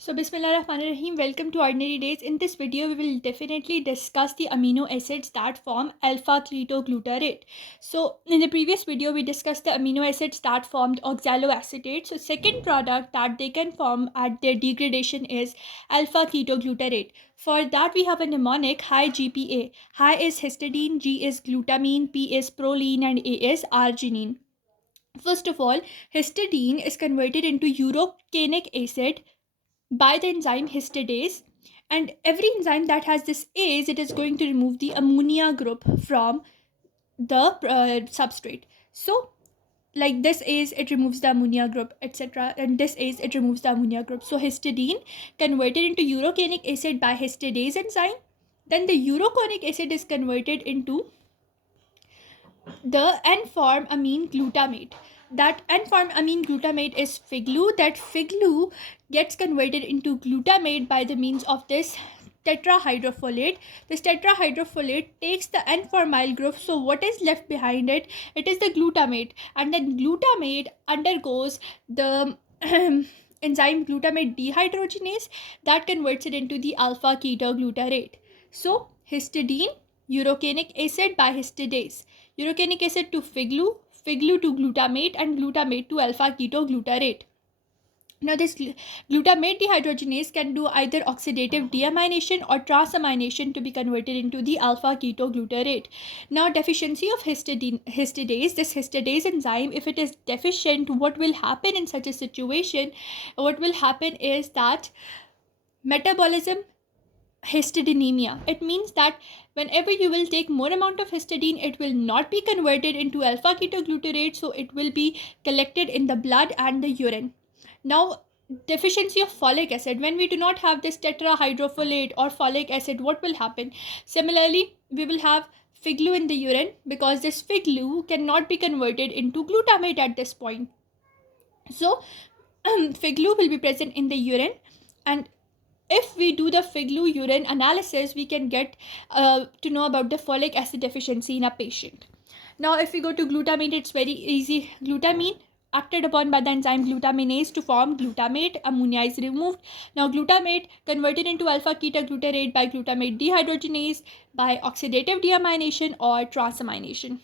So Bismillahirrahmanirrahim, welcome to Ordinary Days. In this video, we will definitely discuss the amino acids that form alpha ketoglutarate. So in the previous video, we discussed the amino acids that formed oxaloacetate. So second product that they can form at their degradation is alpha ketoglutarate. For that, we have a mnemonic high GPA. High is histidine, G is glutamine, P is proline, and A is arginine. First of all, histidine is converted into urocanic acid by the enzyme histidase, and every enzyme that has this ase, it is going to remove the ammonia group from the substrate. So like this ase, it removes the ammonia group, etc., and this ase, it removes the ammonia group. So histidine converted into urocanic acid by histidase enzyme, then the urocanic acid is converted into the N-form amine glutamate. That N-form amine glutamate is figlu. That figlu gets converted into glutamate by the means of this tetrahydrofolate. This tetrahydrofolate takes the N-formyl group. So what is left behind it? It is the glutamate, and then glutamate undergoes the enzyme glutamate dehydrogenase that converts it into the alpha ketoglutarate. So histidine, urocanic acid by histidase, urocanic acid to figlu, figlu to glutamate, and glutamate to alpha ketoglutarate. Now this glutamate dehydrogenase can do either oxidative deamination or transamination to be converted into the alpha ketoglutarate. Now deficiency of histidase, this histidase enzyme, if it is deficient, what will happen in such a situation? What will happen is that metabolism histidinemia. It means that whenever you will take more amount of histidine, it will not be converted into alpha ketoglutarate, so it will be collected in the blood and the urine. Now deficiency of folic acid, when we do not have this tetrahydrofolate or folic acid, what will happen? Similarly, we will have figlu in the urine, because this figlu cannot be converted into glutamate at this point. So figlu will be present in the urine, and if we do the figlu urine analysis, we can get to know about the folic acid deficiency in a patient. Now if we go to glutamate, it's very easy. Glutamine acted upon by the enzyme glutaminase to form glutamate, ammonia is removed. Now glutamate converted into alpha ketoglutarate by glutamate dehydrogenase by oxidative deamination or transamination.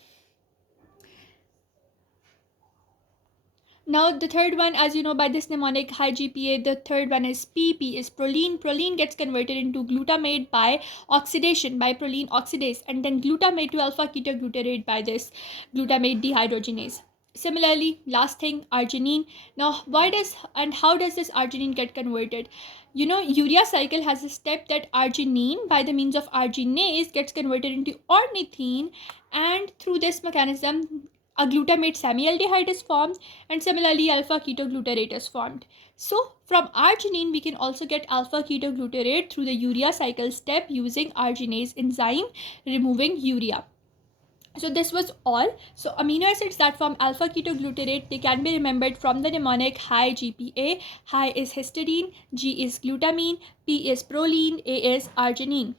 Now the third one, as you know by this mnemonic high GPA, the third one is P. P is proline. Proline gets converted into glutamate by oxidation, by proline oxidase, and then glutamate to alpha ketoglutarate by this glutamate dehydrogenase. Similarly, last thing, arginine. Now why does and how does this arginine get converted? You know, urea cycle has a step that arginine by the means of arginase gets converted into ornithine, and through this mechanism a glutamate semialdehyde is formed, and similarly alpha ketoglutarate is formed. So from arginine we can also get alpha ketoglutarate through the urea cycle step using arginase enzyme removing urea. So this was all. So amino acids that form alpha ketoglutarate, they can be remembered from the mnemonic high GPA. High is histidine, G is glutamine, P is proline, A is arginine.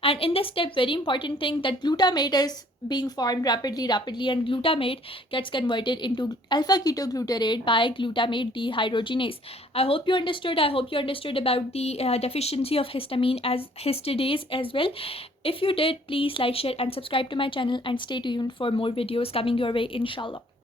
And in this step, very important thing, that glutamate is being formed rapidly, and glutamate gets converted into alpha ketoglutarate by glutamate dehydrogenase. I hope you understood. I hope you understood about the deficiency of histamine as histidase as well. If you did, please like, share and subscribe to my channel, and stay tuned for more videos coming your way, inshallah.